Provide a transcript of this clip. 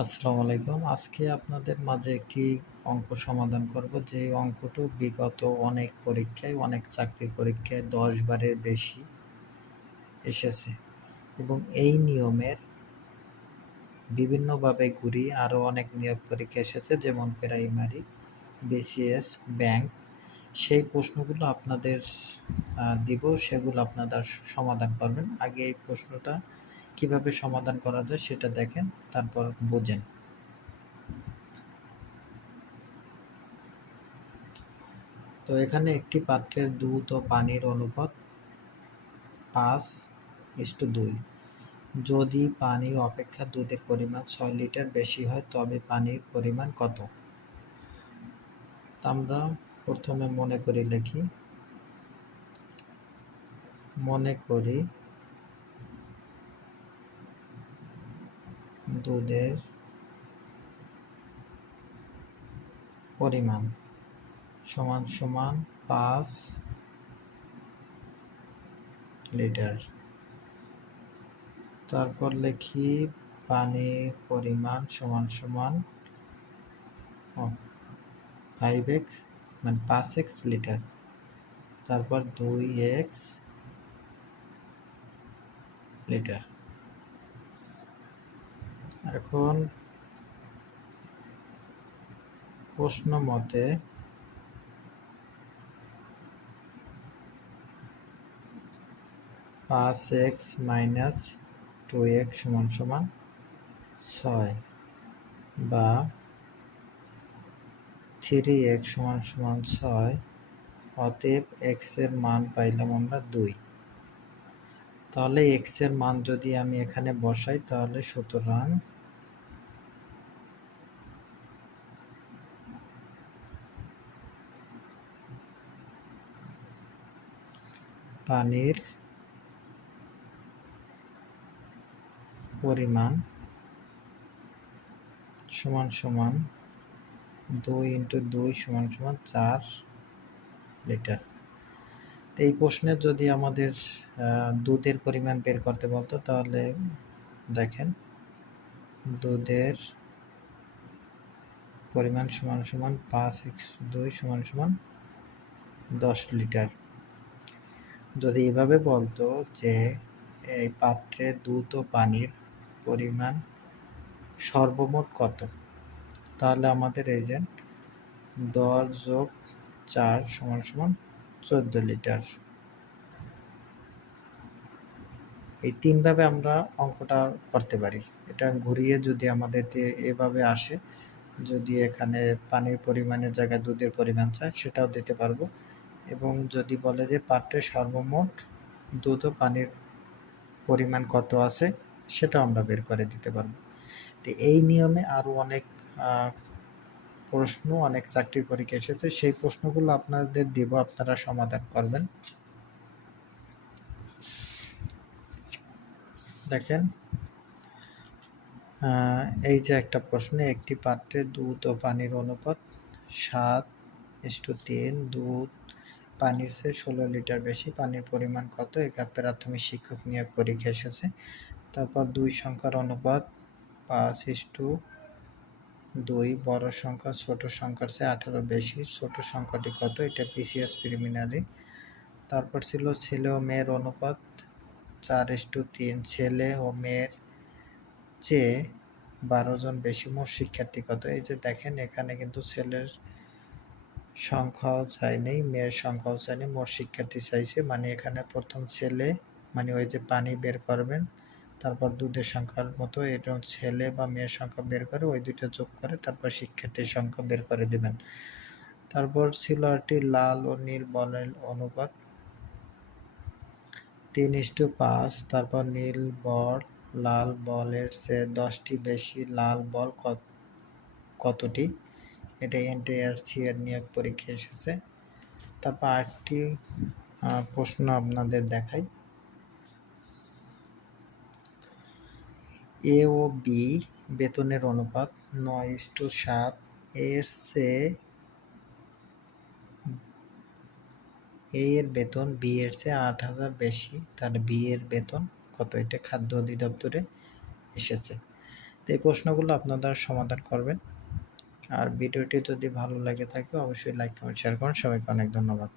আসসালামু আলাইকুম। আজকে আপনাদের মাঝে একটি অঙ্ক সমাধান করব, যে অঙ্কটি বিগত অনেক পরীক্ষায়, অনেক চাকরির পরীক্ষায় ১০ বারের বেশি এসেছে এবং এই নিয়মের বিভিন্নভাবে ঘুরিয়ে আরও অনেক নিয়োগ পরীক্ষা এসেছে, যেমন প্রাইমারি, বিসিএস, ব্যাংক। সেই প্রশ্নগুলো আপনাদের দিব, সেগুলো আপনারা সমাধান করবেন। আগে এই প্রশ্নটা কিভাবে সমাধান করা যায় সেটা দেখেন, তারপর বোঝেন। তো এখানে একটি পাত্রের দুধ ও পানির অনুপাত 5:2। যদি পানি অপেক্ষা দুধের পরিমাণ 6 লিটার বেশি হয়, তবে পানির পরিমাণ কত? আমরা প্রথমে মনে করি, লিখি। মনে করি দুধের পরিমাণ সমান সমান 5 লিটার। তারপর লিখি পানির পরিমাণ সমান সমান 5x, মানে 5x লিটার। তারপর 2x লিটার। এখন প্রশ্ন মতে 5x - 2x সমান সমান 6, বা 3x সমান সমান 6। অতএব x এর মান পাইলাম আমরা 2। তাহলে x এর মান যদি আমি এখানে বসাই, তাহলে সুতরাং পানির পরিমাণ সমান সমান 2 × 2 সমান সমান 4 লিটার। এই প্রশ্নে যদি আমাদের দুধের পরিমাণ বের করতে বলতো, তাহলে দেখেন, দুধের পরিমাণ সমান সমান 5x2 সমান সমান 10 লিটার। যদি এভাবে বলতো যে এই পাত্রে দুধ ও পানির পরিমাণ সর্বমোট কত, তাহলে আমাদের এই যে 10 + 4 সমান সমান 14 লিটার। এই তিনভাবে আমরা অঙ্কটা করতে পারি। এটা ঘুরিয়ে যদি আমাদের এভাবে আসে, যদি এখানে পানির পরিমাণের জায়গায় দুধের পরিমাণ চায়, সেটাও দিতে পারবো। এবং যদি বলে যে পাত্রে সর্বমোট দুধ ও পানির পরিমাণ কত আছে, সেটাও আমরা বের করে দিতে পারবো। তো এই নিয়মে আরও অনেক প্রশ্ন, অনেক চাকরির পরীক্ষা এসেছে। সেই প্রশ্নগুলো আপনাদের দিব, আপনারা সমাধান করবেন। দেখেন, এই যে একটা প্রশ্ন, একটি পাত্রে দুধ ও পানির অনুপাত 7:3। দুধ পানির চেয়ে 16 লিটার বেশি, পানির পরিমাণ কত? এটা প্রাথমিক শিক্ষক নিয়োগ পরীক্ষা এসেছে। তারপর দুই সংখ্যার অনুপাত 5:2। বড় সংখ্যা ছোট সংখ্যার চেয়ে 18 বেশি, ছোট সংখ্যাটি কত? এটা বিসিএস প্রিলিমিনারি। তারপর ছিল ছেলে ও মেয়ের অনুপাত 4:3। ছেলে ও মেয়ের চেয়ে 12 জন বেশি, মোট শিক্ষার্থী কত? এই যে দেখেন, এখানে কিন্তু ছেলের সংখ্যাও চাইনি, মেয়ের সংখ্যাও চাইনি, মোট শিক্ষার্থী চাইছে। মানে এখানে প্রথম ছেলে, মানে ওই যে পানি বের করবেন, তারপর দুধের সংখ্যার মতো এরকম ছেলে বা মেয়ের সংখ্যা বের করে ওই দুটো যোগ করে তারপর শিক্ষার্থীর সংখ্যা বের করে দিবেন। তারপর ছিল একটি লাল ও নীল বলের অনুপাত 3:5। তারপর নীল বল লাল বলের চেয়ে 10টি বেশি, লাল বল কতটি? এটা এনটিআরসি এর নিয়োগ পরীক্ষা এসেছে। তারপর আরেকটি প্রশ্ন আপনাদের দেখাই। এ ও বি বেতনের অনুপাত 9:7। এর চেয়ে এ এর বেতন বি এর চেয়ে 8,000 বেশি, তাহলে বি এর বেতন কত? এটা খাদ্য অধিদপ্তরে এসেছে। তো এই প্রশ্নগুলো আপনারা সমাধান করবেন। আর ভিডিওটি যদি ভালো লেগে থাকে অবশ্যই লাইক, কমেন্ট, শেয়ার করুন। সবাইকে অনেক ধন্যবাদ।